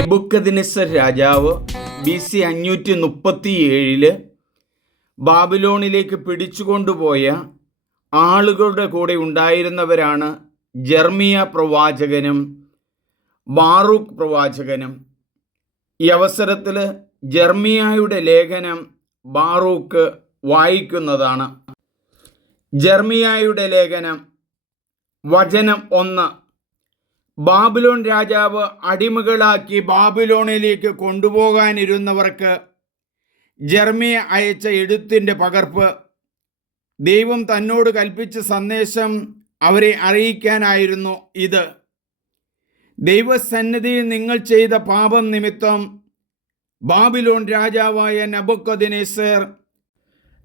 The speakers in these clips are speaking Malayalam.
നെബുക്കദിനെസർ രാജാവ് ബി സി അഞ്ഞൂറ്റി മുപ്പത്തി ഏഴിൽ ബാബിലോണിലേക്ക് പിടിച്ചുകൊണ്ടുപോയ ആളുകളുടെ കൂടെ ഉണ്ടായിരുന്നവരാണ് ജർമിയ പ്രവാചകനും ബാറൂഖ് പ്രവാചകനും. ഈ അവസരത്തിൽ ജർമിയായുടെ ലേഖനം ബാറൂഖ് വായിക്കുന്നതാണ്. ജർമിയായുടെ ലേഖനം വചനം ഒന്ന് ബാബിലോൺ രാജാവ് അടിമകളാക്കി ബാബിലോണിലേക്ക് കൊണ്ടുപോകാനിരുന്നവർക്ക് ജർമിയ അയച്ച എഴുത്തിന്റെ പകർപ്പ് ദൈവം തന്നോട് കൽപ്പിച്ച സന്ദേശം അവരെ അറിയിക്കാനായിരുന്നു ഇത്. ദൈവസന്നിധിയിൽ നിങ്ങൾ ചെയ്ത പാപം നിമിത്തം ബാബിലോൺ രാജാവായ നബുക്കദിനേസർ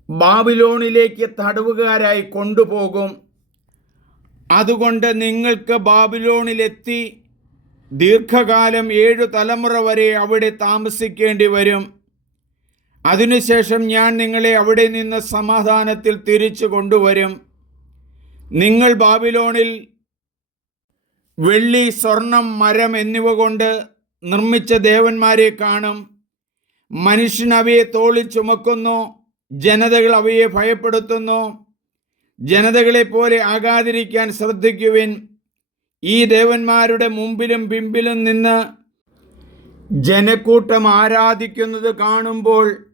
ബാബിലോണിലേക്ക് തടവുകാരായി കൊണ്ടുപോകും. അതുകൊണ്ട് നിങ്ങൾക്ക് ബാബിലോണിലെത്തി ദീർഘകാലം ഏഴു തലമുറ വരെ അവിടെ താമസിക്കേണ്ടി വരും. അതിനുശേഷം ഞാൻ നിങ്ങളെ അവിടെ നിന്ന് സമാധാനത്തിൽ തിരിച്ചു കൊണ്ടുവരും. നിങ്ങൾ ബാബിലോണിൽ വെള്ളി സ്വർണം മരം എന്നിവ കൊണ്ട് നിർമ്മിച്ച ദേവന്മാരെ കാണും. മനുഷ്യൻ അവയെ തോളിൽ ചുമക്കുന്നു ജനതകൾ അവയെ ഭയപ്പെടുത്തുന്നു. ജനതകളെ പോലെ ആകാതിരിക്കാൻ ശ്രദ്ധിക്കുവിൻ. ഈ ദേവന്മാരുടെ മുമ്പിലും പിമ്പിലും നിന്ന് ജനക്കൂട്ടം ആരാധിക്കുന്നത് കാണുമ്പോൾ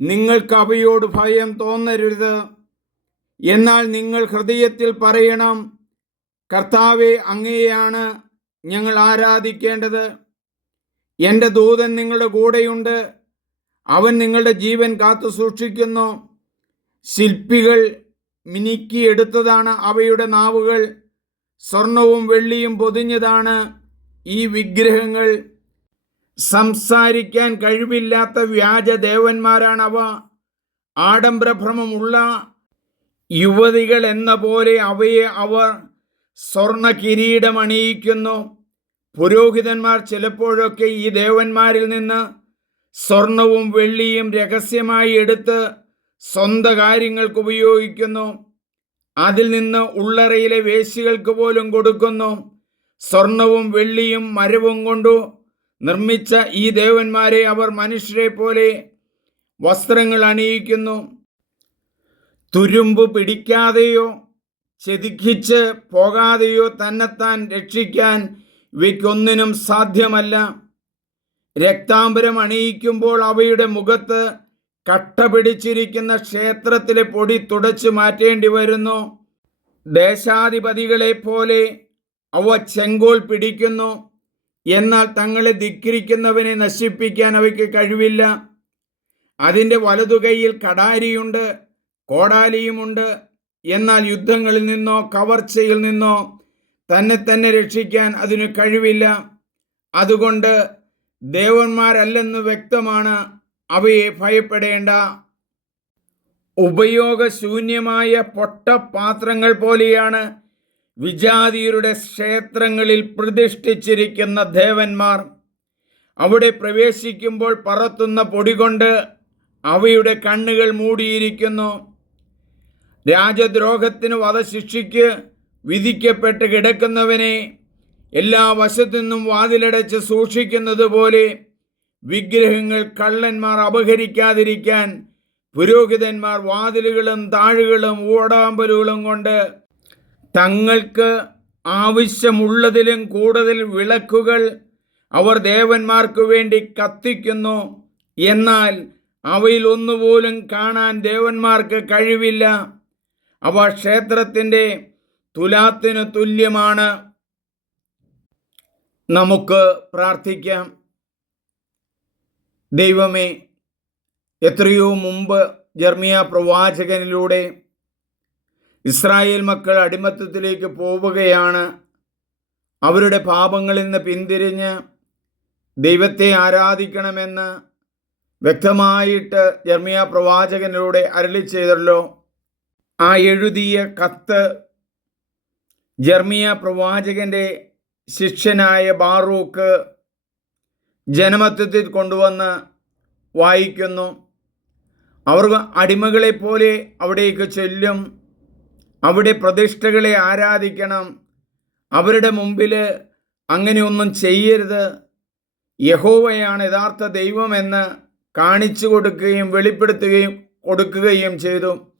നിങ്ങൾക്ക് അവയോട് ഭയം തോന്നരുത്. എന്നാൽ നിങ്ങൾ ഹൃദയത്തിൽ പറയണം കർത്താവെ അങ്ങേയാണ് ഞങ്ങൾ ആരാധിക്കേണ്ടത്. എന്റെ ദൂതൻ നിങ്ങളുടെ കൂടെയുണ്ട്. അവൻ നിങ്ങളുടെ ജീവൻ കാത്തു സൂക്ഷിക്കുന്നു ശില്പികൾ മിനുക്കിയെടുത്തതാണ് അവയുടെ നാവുകൾ. സ്വർണവും വെള്ളിയും പൊതിഞ്ഞതാണ് ഈ വിഗ്രഹങ്ങൾ. സംസാരിക്കാൻ കഴിവില്ലാത്ത വ്യാജ ദേവന്മാരാണവ ആഡംബരഭ്രമമുള്ള യുവതികൾ എന്ന പോലെ അവയെ അവർ സ്വർണ കിരീടമണിയിക്കുന്നു പുരോഹിതന്മാർ ചിലപ്പോഴൊക്കെ ഈ ദേവന്മാരിൽ നിന്ന് സ്വർണവും വെള്ളിയും രഹസ്യമായി എടുത്ത് സ്വന്തം കാര്യങ്ങൾക്ക് ഉപയോഗിക്കുന്നു അതിൽ നിന്ന് ഉള്ളറയിലെ വേശികൾക്ക് പോലും കൊടുക്കുന്നു. സ്വർണവും വെള്ളിയും മരവും കൊണ്ടു നിർമ്മിച്ച ഈ ദേവന്മാരെ അവർ മനുഷ്യരെ പോലെ വസ്ത്രങ്ങൾ അണിയിക്കുന്നു. തുരുമ്പ് പിടിക്കാതെയോ ചെതുക്കിച്ച് പോകാതെയോ തന്നെത്താൻ രക്ഷിക്കാൻ ഇവയ്ക്കൊന്നിനും സാധ്യമല്ല. രക്താംബരം അണിയിക്കുമ്പോൾ അവയുടെ മുഖത്ത് കട്ട പിടിച്ചിരിക്കുന്ന ക്ഷേത്രത്തിലെ പൊടി തുടച്ചു മാറ്റേണ്ടി വരുന്നു. ദേശാധിപതികളെ പോലെ അവ ചെങ്കോൽ പിടിക്കുന്നു. എന്നാൽ തങ്ങളെ ധിക്കരിക്കുന്നവനെ നശിപ്പിക്കാൻ അവയ്ക്ക് കഴിവില്ല. അതിന്റെ വലതുകൈയിൽ കടാരിയുണ്ട് കോടാലിയുമുണ്ട്. എന്നാൽ യുദ്ധങ്ങളിൽ നിന്നോ കവർച്ചയിൽ നിന്നോ തന്നെ തന്നെ രക്ഷിക്കാൻ അതിന് കഴിവില്ല. അതുകൊണ്ട് ദേവന്മാരല്ലെന്ന് വ്യക്തമാണ്. അവയെ ഭയപ്പെടേണ്ട. ഉപയോഗശൂന്യമായ പൊട്ടപാത്രങ്ങൾ പോലെയാണ് വിജാതിയരുടെ ക്ഷേത്രങ്ങളിൽ പ്രതിഷ്ഠിച്ചിരിക്കുന്ന ദേവന്മാർ. അവിടെ പ്രവേശിക്കുമ്പോൾ പറത്തുന്ന പൊടി കൊണ്ട് അവയുടെ കണ്ണുകൾ മൂടിയിരിക്കുന്നു. രാജദ്രോഹത്തിന് വധശിക്ഷയ്ക്ക് വിധിക്കപ്പെട്ട് കിടക്കുന്നവനെ എല്ലാ വശത്തു നിന്നും വാതിലടച്ച് സൂക്ഷിക്കുന്നത് പോലെ വിഗ്രഹങ്ങൾ കള്ളന്മാർ അപഹരിക്കാതിരിക്കാൻ പുരോഹിതന്മാർ വാതിലുകളും താഴുകളും ഓടാമ്പലുകളും കൊണ്ട് തങ്ങൾക്ക് ആവശ്യമുള്ളതിലും കൂടുതൽ വിളക്കുകൾ അവർ ദേവന്മാർക്ക് വേണ്ടി കത്തിക്കുന്നു. എന്നാൽ അവയിൽ ഒന്നുപോലും കാണാൻ ദേവന്മാർക്ക് കഴിവില്ല. അവ ക്ഷേത്രത്തിന്റെ തുലാത്തിന് തുല്യമാണ്. നമുക്ക് പ്രാർത്ഥിക്കാം. ദൈവമേ എത്രയോ മുമ്പ് ജർമിയ പ്രവാചകനിലൂടെ ഇസ്രായേൽ മക്കൾ അടിമത്തത്തിലേക്ക് പോവുകയാണ്. അവരുടെ പാപങ്ങളിൽ നിന്ന് പിന്തിരിഞ്ഞ് ദൈവത്തെ ആരാധിക്കണമെന്ന് വ്യക്തമായിട്ട് ജർമിയ പ്രവാചകനിലൂടെ അരളി ചെയ്തല്ലോ. ആ എഴുതിയ കത്ത് ജർമിയ പ്രവാചകന്റെ ശിഷ്യനായ ബാറൂക്ക് ജനമത്വത്തിൽ കൊണ്ടുവന്ന് വായിക്കുന്നു. അവർ അടിമകളെപ്പോലെ അവിടേക്ക് ചെല്ലും. അവിടെ പ്രതിഷ്ഠകളെ ആരാധിക്കണം. അവരുടെ മുമ്പിൽ അങ്ങനെയൊന്നും ചെയ്യരുത്. യഹോവയാണ് യഥാർത്ഥ ദൈവമെന്ന് കാണിച്ചു കൊടുക്കുകയും വെളിപ്പെടുത്തുകയും കൊടുക്കുകയും ചെയ്തു.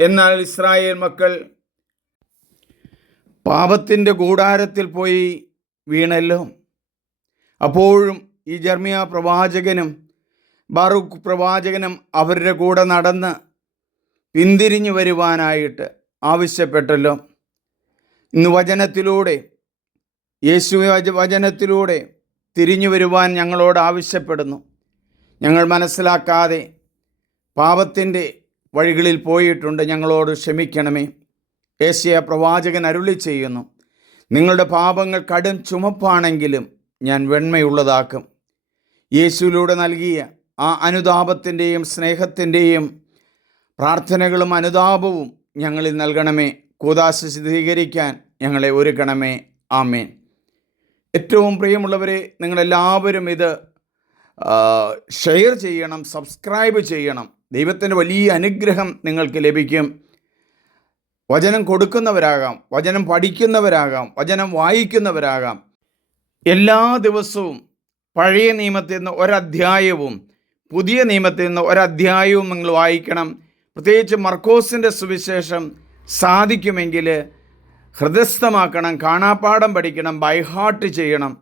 എന്നാൽ ഇസ്രായേൽ മക്കൾ പാപത്തിന്റെ കൂടാരത്തിൽ പോയി വീണല്ലോ. അപ്പോഴും ഈ ജർമിയ പ്രവാചകനും ബാറൂഖ് പ്രവാചകനും അവരുടെ കൂടെ നടന്ന് പിന്തിരിഞ്ഞു വരുവാനായിട്ട് ആവശ്യപ്പെട്ടല്ലോ. ഇന്ന് വചനത്തിലൂടെ യേശു വചനത്തിലൂടെ തിരിഞ്ഞു വരുവാൻ ഞങ്ങളോട് ആവശ്യപ്പെടുന്നു. ഞങ്ങൾ മനസ്സിലാക്കാതെ പാപത്തിന്റെ വഴികളിൽ പോയിട്ടുണ്ട്. ഞങ്ങളോട് ക്ഷമിക്കണമേ. ഏഷ്യ പ്രവാചകൻ അരുളി ചെയ്യുന്നു. നിങ്ങളുടെ പാപങ്ങൾ കടും ചുമപ്പാണെങ്കിലും ഞാൻ വെണ്മയുള്ളതാക്കും. യേശുവിലൂടെ നൽകിയ ആ അനുതാപത്തിന്റെയും സ്നേഹത്തിന്റെയും പ്രാർത്ഥനകളും അനുതാപവും ഞങ്ങളിൽ നൽകണമേ. കൂതാശ ശുദ്ധീകരിക്കാൻ ഞങ്ങളെ ഒരുക്കണമേ. ആമേൻ. ഏറ്റവും പ്രിയമുള്ളവരെ നിങ്ങളെല്ലാവരും ഇത് ഷെയർ ചെയ്യണം സബ്സ്ക്രൈബ് ചെയ്യണം. ദൈവത്തിന്റെ വലിയ അനുഗ്രഹം നിങ്ങൾക്ക് ലഭിക്കും. വചനം കൊടുക്കുന്നവരാകാം വചനം പഠിക്കുന്നവരാകാം വചനം വായിക്കുന്നവരാകാം. എല്ലാ ദിവസവും പഴയ നിയമത്തിൽ നിന്ന് ഒരധ്യായവും പുതിയ നിയമത്തിൽ നിന്ന് ഒരധ്യായവും നിങ്ങൾ വായിക്കണം. പ്രത്യേകിച്ച് മർക്കോസിന്റെ സുവിശേഷം സാധിക്കുമെങ്കിൽ ഹൃദയസ്ഥമാക്കണം കാണാപ്പാഠം പഠിക്കണം ബൈഹാർട്ട് ചെയ്യണം.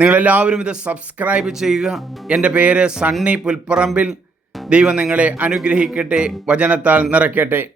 നിങ്ങളെല്ലാവരും ഇത് സബ്സ്ക്രൈബ് ചെയ്യുക. എന്റെ പേര് സണ്ണി പുൽപ്പറമ്പിൽ. ദൈവം നിങ്ങളെ അനുഗ്രഹിക്കട്ടെ വചനത്താൽ നിറയ്ക്കട്ടെ.